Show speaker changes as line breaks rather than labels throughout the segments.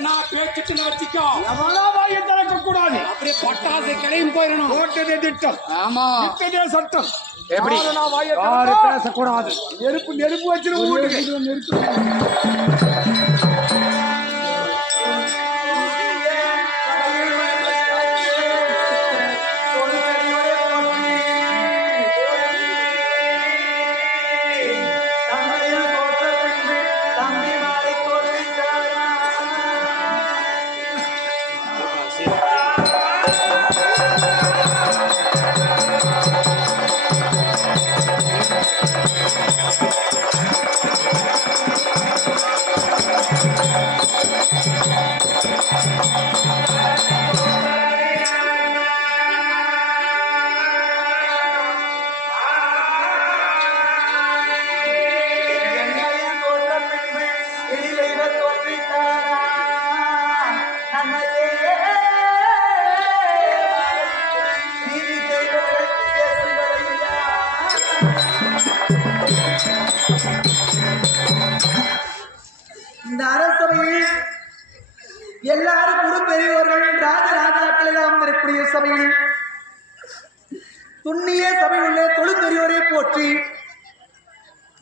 இல்லன்னா பேச்சுட்டு வச்சுக்கோ
எவனா வாயை திறக்க கூடாது?
அப்படியே பட்டாசு கிளையும் போயிடணும்.
போட்டதே திட்டம்.
ஆமா.
திட்டதே சட்டம்.
எப்படி? பேசக்கூடாது.
நெருப்பு நெருப்பு வச்சிரு வீட்டுக்கு
இந்த சபையில் எல்லாரும் குரு பெரியவர்கள் ராஜ ராஜாக்கள் எல்லாம் இருக்கக்கூடிய சபையில் துண்ணிய சபை உள்ள தொழு பெரியோரே போற்றி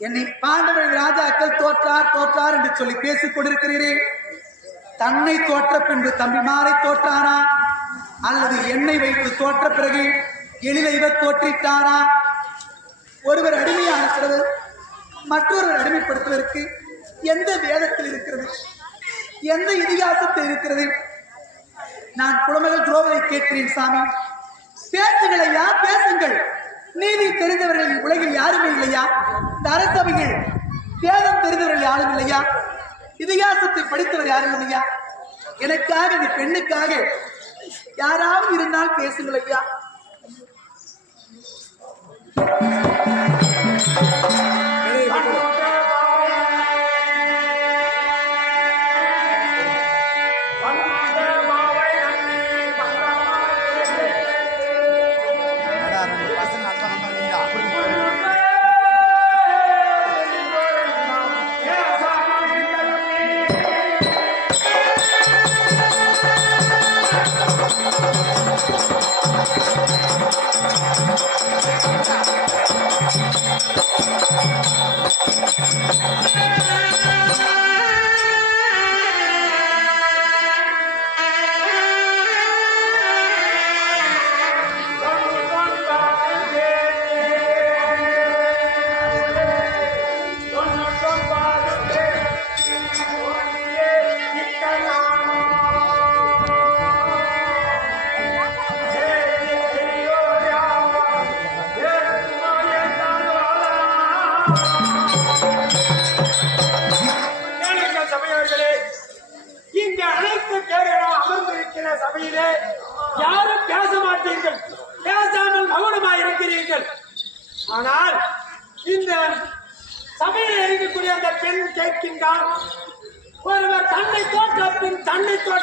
என்னை பாண்டவர்கள் ராஜாக்கள் தோற்றார் தோற்றார் என்று சொல்லி பேசிக் கொண்டிருக்கிறீரேன் தன்னை தோற்ற பின்பு தம்பிமாரை தோற்றாரா? அல்லது என்னை வைத்து தோற்ற பிறகு எழில இவர் தோற்றிட்டாரா? ஒருவர் அடிமையாகிறது மற்றொரு அடிமைப்படுத்துவதற்கு எந்த வேதத்தில் இருக்கிறது? எந்த இதிகாசத்தில் இருக்கிறது? நான் குழந்தைகள் துரோகத்தை கேட்கிறேன் சாமி. பேசுங்கள் ஐயா பேசுங்கள். நீதி தெரிந்தவர்கள் உலகில் யாருமே இல்லையா? இந்த அரசவையில் வேதம் தெரிந்தவர்கள் யாரும் இல்லையா? இதிகாசத்தை படித்தவர் யாரும் இல்லையா? எனக்காக இந்த பெண்ணுக்காக யாராவது இருந்தால் பேசுங்கள் ஐயா.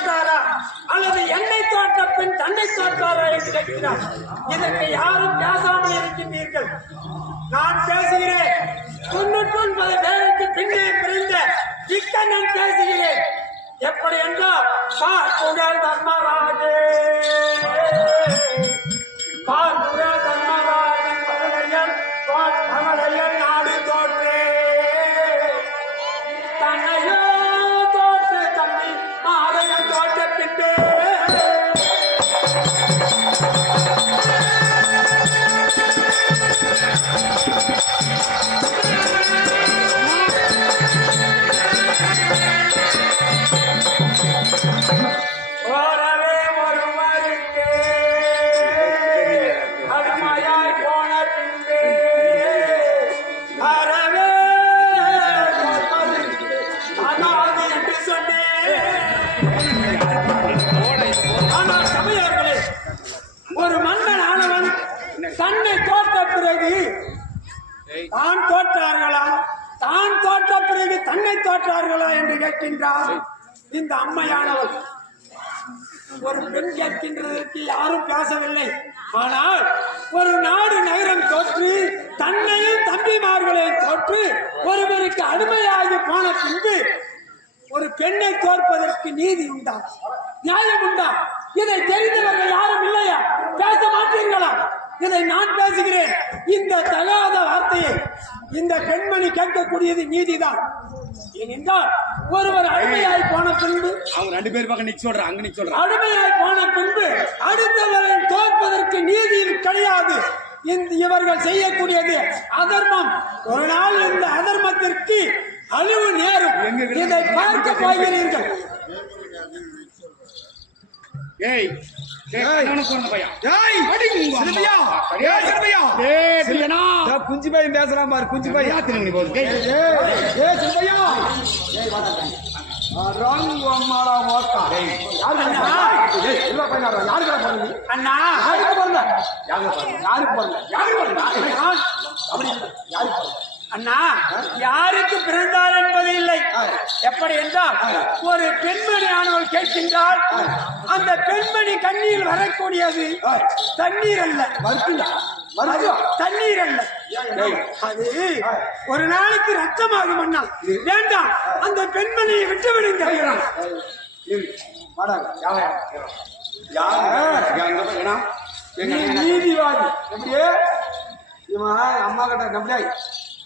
தன்னை அல்லது என்னை தோற்ற பெண் தன்னை தோற்றாரா என்று கேட்கிறார். இதற்கு யாரும் பேசாமல் இருக்கின்றீர்கள். நான் பேசுகிறேன். தொண்ணூற்றி ஒன்பது பேருக்கு பின்னே பிரிந்த இக்கண்ணன் பேசுகிறேன். எப்படி என்றால் புகழ் தர்மராஜே. பார் புகழ் பகலையன் பிறகு தன்னை தோற்றார்களா என்று கேட்கின்றார். இந்த அம்மையானவர் ஒரு பெண் கேட்கின்றதற்கு யாரும் பேசவில்லை. ஆனால் ஒரு நாடு நகரம் தோற்று தன்னையும் தம்பிமார்களையும் தோற்று ஒருவருக்கு அடிமையாகி போன பின்பு ஒரு பெண்ணை தோற்பதற்கு நீதி உண்டா? நியாயம் உண்டா? இதை தெரிந்தவர்கள் யாரும் இல்லையா? பேச மாட்டீர்களா? இதை நான் பேசுகிறேன். இந்த தகாத வார்த்தையை இந்த பெண்மணி கேட்கக்கூடியது நீதிதான். ஏனென்றால் ஒருவர் அடிமையாய் போன பின்பு
அவங்க ரெண்டு பேர் பக்கம் நிக்க சொல்றேன் அங்க நிக்க சொல்றேன்
அடிமையாய் போன பின்பு அடுத்தவரை தோற்பதற்கு நீதி கிடையாது. இந்த இவர்கள் செய்யக்கூடியது அதர்மம். ஒரு நாள் இந்த அதர்மத்திற்கு அழிவு நேரும். இதை பார்க்க போகிறீர்கள்.
ஏய்
குஞ்சு பையன் பேசுறான் பாரு குஞ்சு பையன்.
அண்ணா,
யாருக்கு
பிறந்தார் எப்படி என்றால் ஒரு பெண்மணி ஆனவள் கேட்கின்றால் அந்த பெண்மணி கண்ணீர் வரக்கூடியது தண்ணீர் அல்ல தண்ணீர் அல்ல அது ஒரு நாளைக்கு ரத்தமாகும் அண்ணா. வேண்டாம் அந்த பெண்மணியை விட்டு விடுங்க
நீதிவாதி. எப்படியே? இவன் அம்மா கிட்ட நம்பியாய்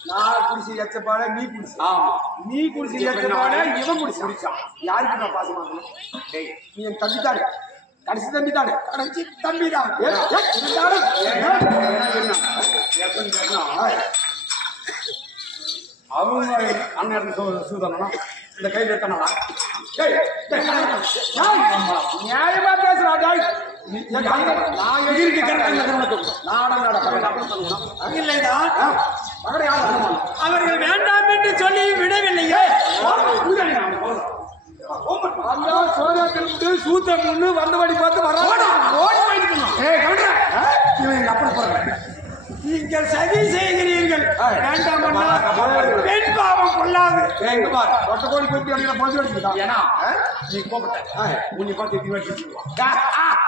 நான் குடிச்சு எச்சப்பாட நீ குடிச்சு
ஆமா
நீ குடிச்சு எச்சப்பாட இவன் குடிச்சு குடிச்சான் யாருக்கு நான் பாசமா இருக்கணும்? டேய், நீ என் தம்பி தானே கடைசி தம்பி தானே
கடைசி
ஏ, இருந்தாலும்,
அவங்க அண்ணன் சூதனா இந்த கையில் எத்தனா
நியாயமா பேசுறா
அவர்கள் வேண்டாம் என்று சொல்லி விடவில்லையே.
சூத்தம் முன்னு வந்தபடி பார்த்து வர
நீங்கள் சதி செய்கிறீர்கள். வேண்டாம் பெண் பாவம் கொள்ளாது.
ஒட்ட கோடி போய் பொழுது
ஏன்னா நீ கோபப்பட்ட உன்னை பார்த்து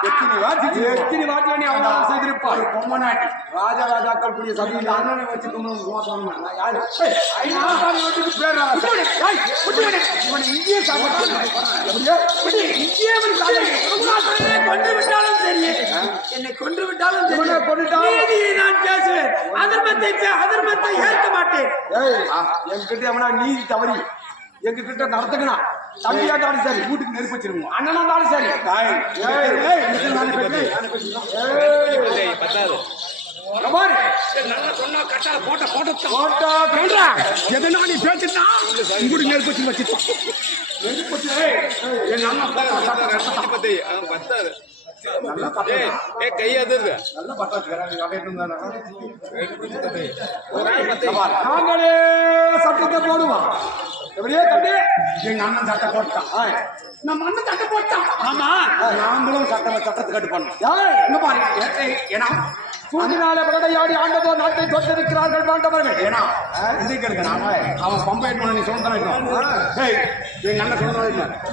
எத்தனை வாட்டி.
எத்தனை வாட்டி எத்தனை வாட்டி நீ அவமானம் செய்திருப்பாய்
பொம்மனாட்டி
ராஜா ராஜாக்கள் கூடிய சபையில்
அண்ணனை வச்சு கொண்டு மோசம்
யாரு. இவனை.
உங்களை கொன்று விட்டாலும் சரி. என்னை கொன்று விட்டாலும் சரி. நீதியை நான் பேசுவேன். அதர்மத்தை அதர்மத்தை ஏற்க மாட்டேன்.
ஏய், என்கிட்ட எவனா நீதி தவறி எங்க கிட்ட நடத்துக்கணும் இருந்தாலும் சரி வீட்டுக்கு நெருப்பு வச்சிருவோம் அண்ணனா இருந்தாலும் சரி
கவுண்டரா எதனா நீ பேசிட்டா உங்களுடைய நெருப்பு வச்சுப்பான்
நெருப்பு வச்சு, பத்தாது. நல்லா பத்தாது. நாங்களே சட்டத்தை போடுவோம். எப்படியே தம்பி?
எங்க அண்ணன் சட்டை போட்டான். நம்ம அண்ணன் சட்டை போட்டான்.
ஆமா.
நாங்களும் சட்டை சட்டத்தை கட்டு பண்ணோம்.
ஏய்,
இங்க பாரு. ஏ- ஏய், ஏன்னா
சூழ்நிலை பகடையாடி ஆண்டதோ நாட்டை தொட்டிருக்கிறார்கள் பாண்டவர்கள்.
ஏன்னா இன்றைக்கு அவன் பம்பை பண்ண நீ சொந்தம் இருக்கணும் எங்க அண்ணன் சொந்தம் இருக்கணும்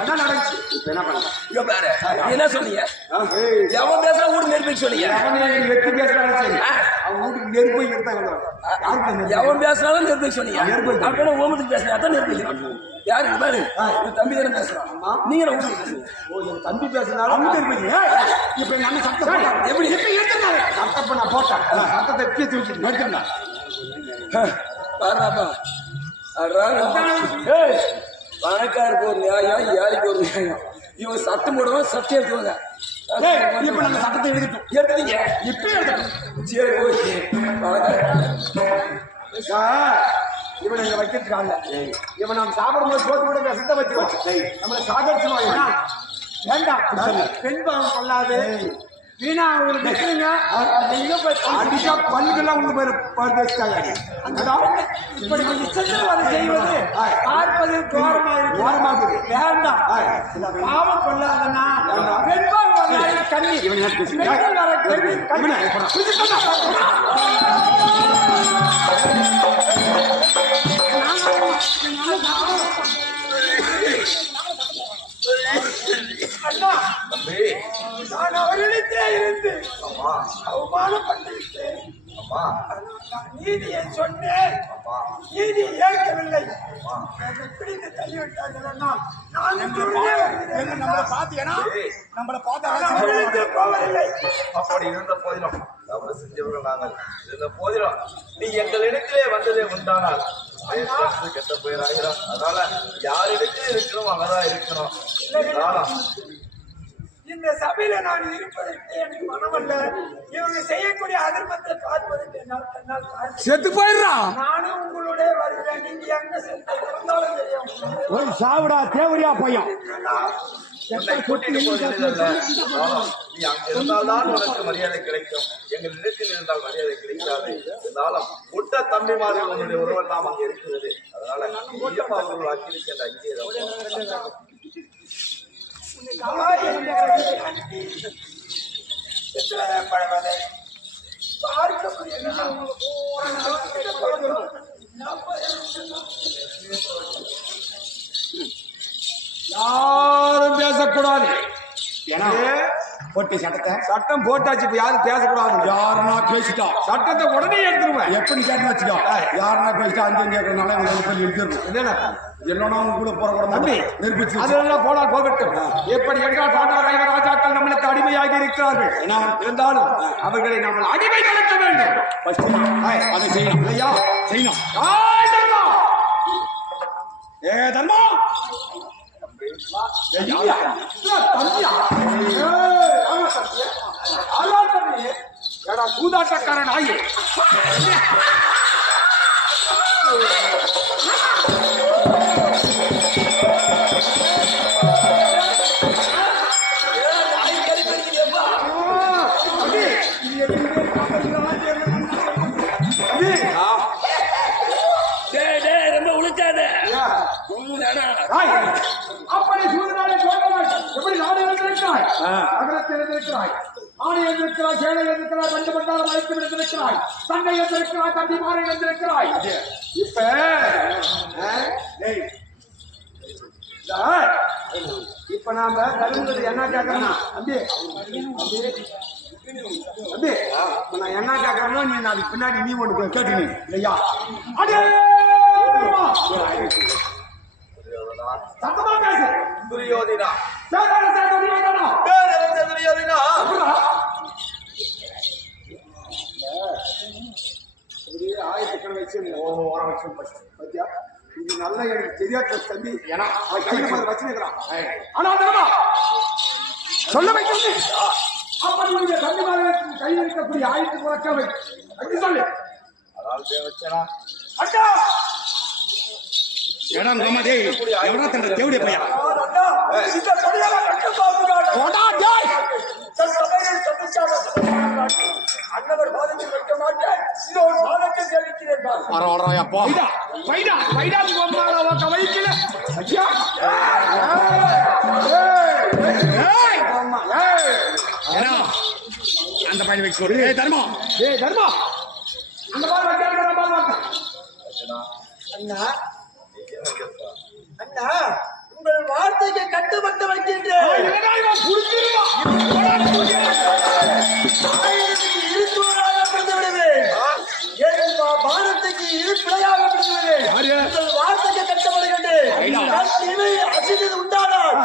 என்ன நடந்துச்சு? என்ன பண்ண?
இங்க பாரு, என்ன சொன்னீங்க? எவன் பேசுறா ஊடு நெருப்பின்னு சொன்னீங்க?
வெட்டி சரி அவன் வீட்டுக்கு நெருப்பு நெருப்பு?
எவன் பேசுறாலும் நெருப்பின்னு சொன்னீங்க.
நெருப்பு.
அப்படின்னா ஓமத்துக்கு நெருப்பு யாரு? பாரு தம்பி தானே பேசுறான். நீங்க பேசுறீங்க?
ஓ என் தம்பி பேசினாலும் அவங்க இருப்பீங்க
இப்ப எங்க அண்ணன் போட்டான்.
எப்படி? எப்படி சட்டப்ப நான் போட்டேன். சட்டத்தை எப்படி தூக்கி நடிக்கிறேன்
பாருப்பா ஏய் பணக்காருக்கு ஒரு நியாயம் ஏழைக்கு ஒரு நியாயம். இவங்க சட்டம் போடுவாங்க சட்டம் எடுத்துவாங்க
இப்ப நாங்க சட்டத்தை எடுத்துட்டோம்
எடுத்துட்டீங்க.
இப்ப எடுத்துட்டோம்.
சரி ஓகே
இவனை இங்க வைக்கிறதுக்காக. இவன் நாம் சாப்பிடும்போது போட்டு கூட விஷத்தை வச்சு நம்மளை சாகடிச்சுவாங்க
வேண்டாம். பெண் பாவம் கொள்ளாது. வீணா ஒரு நிற்கிறீங்க நீங்க போய்
அடிச்சா பேசிட்டாங்க
இப்படி கொஞ்சம் சித்திரவதை செய்வது பார்ப்பது கோரமா இருக்கு
ஓரமா இருக்குது.
வேண்டாம். பாவம் கொள்ளாதனா கண்ணி பெண்கள் வர கண்ணி அவமானப்பட்டிருக்கேன் நான் நீதியை சொன்னேன் நீதியை ஏற்கவில்லை பிடித்து தள்ளிவிட்டார்கள் நான்
நம்மள பாத்தியனா நம்மள
அவர்களிடத்தே போவதில்லை
அப்படி இருந்த போதிலும் தவறு செஞ்சவர்கள் நாங்கள் இருந்த போதிலும் நீ எங்களிடத்திலே வந்ததே உண்டானால் கெட்ட போயிடாகிறான் அதனால யாரிடத்தில் இருக்கிறோம் அங்கதான் இருக்கிறோம்.
இந்த சபையில நான் இருப்பதற்கு எனக்கு மனமல்ல. இவங்க செய்யக்கூடிய அதர்மத்தை பார்ப்பதற்கு என்னால் தன்னால்
செத்து போயிடுறான்
நானும் உங்களுடைய வருகிறேன் நீங்க எங்க சென்று இருந்தாலும் தெரியும்.
ஒரு சாவுடா தேவரியா பையன்
நீ அங்க இருந்தால்தான் உனக்கு மரியாதை கிடைக்கும். எங்கள் இடத்தில் இருந்தால் மரியாதை கிடைக்காது. இருந்தாலும் முட்ட தம்பிமார்கள் உன்னுடைய உறவெல்லாம் அங்கே இருக்கிறது. அதனால அவர்கள் அக்கிரிக்கு அந்த
யாரும் பேசக்கூடாது.
ஏன்னா பொட்டி சட்டத்தை?
சட்டம் போட்டாச்சு இப்ப யாரும் பேசக்கூடாது.
யாருன்னா பேசிட்டா?
சட்டத்தை உடனே எடுத்துருவேன்.
எப்படி கேட்டு வச்சுக்கோ யாருன்னா பேசிட்டா அங்கே கேட்கறதுனால இவங்க சொல்லி எழுதிடணும் அவங்க கூட போற கூட
தம்பி
நிரூபிச்சு
அதெல்லாம் போனால் போகட்டும். எப்படி என்றால் சாட்டாராய ராஜாக்கள் நம்மளுக்கு அடிமையாகி இருக்கிறார்கள்? இருந்தாலும் அவர்களை நம்ம அடிமைப்படுத்த வேண்டும்.
ஃபர்ஸ்ட் அதை செய்யணும்.
இல்லையா?
செய்யணும்! ஏ தர்மா!
தம்பியா? ஏடா ராய், அப்படி சூழ்நிலை சொல்கிறாய் எப்படி நாடு எழுந்திருக்கிறாய்? நகரத்தில் எழுந்திருக்கிறாய். ஆணை எழுந்திருக்கிறாய் சேனை எழுந்திருக்கிறாய் பண்டு பண்டாரம் அழைத்து எழுந்திருக்கிறாய் தந்தை எழுந்திருக்கிறாய் தம்பி மாறி எழுந்திருக்கிறாய். இப்ப இப்ப நாம தருமபுரி என்ன கேட்கறோம்னா தம்பி தம்பி, நான் என்ன கேட்கறேன்னா நீ நாளைக்கு பின்னாடி நீ ஒண்ணு கேட்டு நீ இல்லையா? அடே சத்தமா பேசு
துரியோதினா.
சேதார சேதாரி வந்தானா
பேர் எழுந்த துரியோதினா
ஆயிரக்கணக்கான வச்சு ஓ ஓரம் வச்சு பத்தியா? இது நல்ல எனக்கு தெரியாத தம்பி. ஏன்னா அவன் கையில மாதிரி வச்சுக்கிறான் ஆனா தரமா? சொல்ல வைக்கிறது அப்படி உடைய தம்பி மாதிரி கையில் இருக்கக்கூடிய ஆயிரத்தி முழக்கவை அப்படி சொல்லு
பேர் வச்சனா?
அக்கா!
எவனா தண்ட தேவடிய பையன்?
இந்த கொடியால கட்டுப்பாடு
போடா உக்க வைக்கல ஐயா ஏய் அம்மா ஏய்.
ஏன்னா அந்த பையன் வைக்க சொல்லு. ஏய் தர்மா?
ஏய் தர்மா? அந்த பால்
அண்ணா அண்ணா உங்கள் வார்த்தைக்கு கட்டுப்பட்டு வைக்கின்றேன். பாரத்துக்கு விடுவேன்
யாரு?
உங்கள் வார்த்தைக்கு கட்டப்படுகின்றேன். அசிந்தது உண்டானால்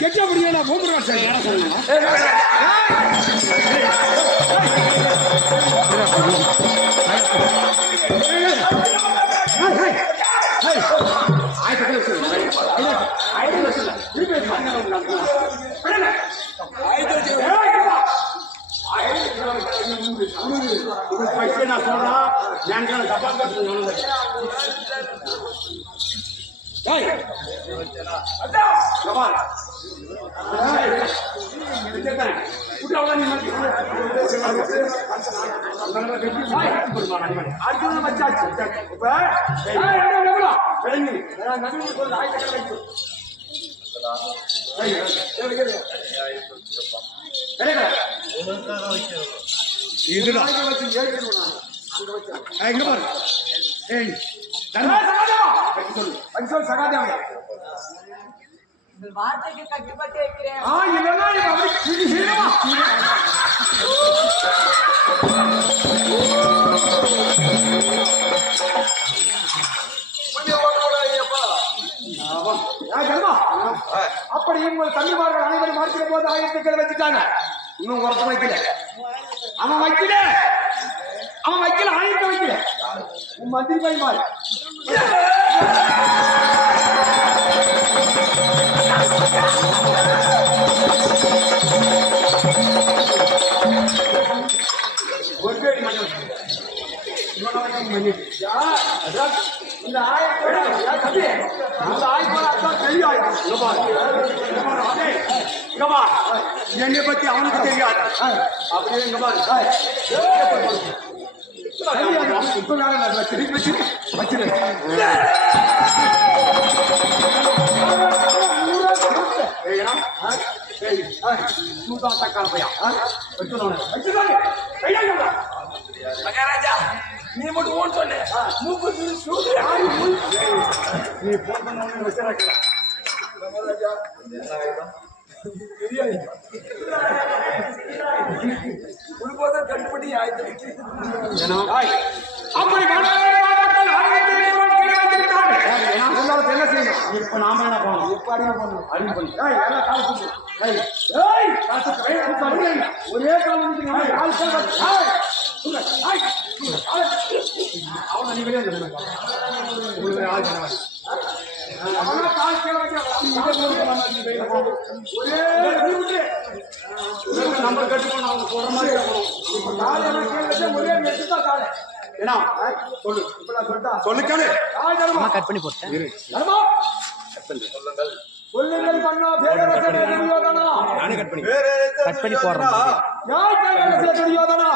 கெட்ட முடியல பூம்புறான் சார் யார சொல்லணும் நான் சொல்றேன் ஞான தப்பா பேசுறேன் ஏய் கபால் சகாதேவன்
உங்கள் வார்த்தைக்கு கட்டுப்பட்டு இருக்கிறேன்
ஆ இல்லைன்னா அப்படி உங்கள் தம்பிமார்கள் அனைவரும் மாற்றின போது ஆயிரத்துக்கள் வச்சுட்டாங்க. இன்னும் உரத்த வைக்கல. அவன் வைக்கல. அவன் வைக்கல ஆயிரத்தை வைக்கல உன் மந்திரி பாய் மாறி. இந்த ஆயிரத்தோட தம்பி, இந்த ஆயிரத்தோட அதான் பெரிய என்னை பத்தி அவனுக்கு தெரியாது. அப்படியே இங்க பாரு தெரியாது.
நீ மட்டும் ஓன் சொன்ன மூக்கு
நீ போன் பண்ண உடனே
உள்போத கட்டுப்படி ஆயிரத்தி
அப்படி என்ன செய்யணும் இப்ப நாம என்ன பண்ணணும் இப்ப பண்ணணும் பண்ணி கால் ஒரே கால் தூக்கு ஏய் கால் வந்து உங்களுக்கு ஆள் பண்ண அவன கால் கீழ வைக்க இங்க போடு பண்ணாம நீ வெளிய போ ஒரே நீ விட்டு நம்ம கட்டுப்போம் அவங்க சொல்ற மாதிரி இருக்கணும் இப்ப கால் எல்லாம் கீழ வச்சா ஒரே மெட்டு தான் கால் ஏன்னா சொல்லு இப்ப நான் சொல்லிட்டா சொல்லுக்கலே கட் பண்ணி போட்டேன் சொல்லுங்கள் சொல்லுங்கள் பேரரசர் துரியோதனா
கட் பண்ணி போடுறேன்
யார் பேரரசர் துரியோதனா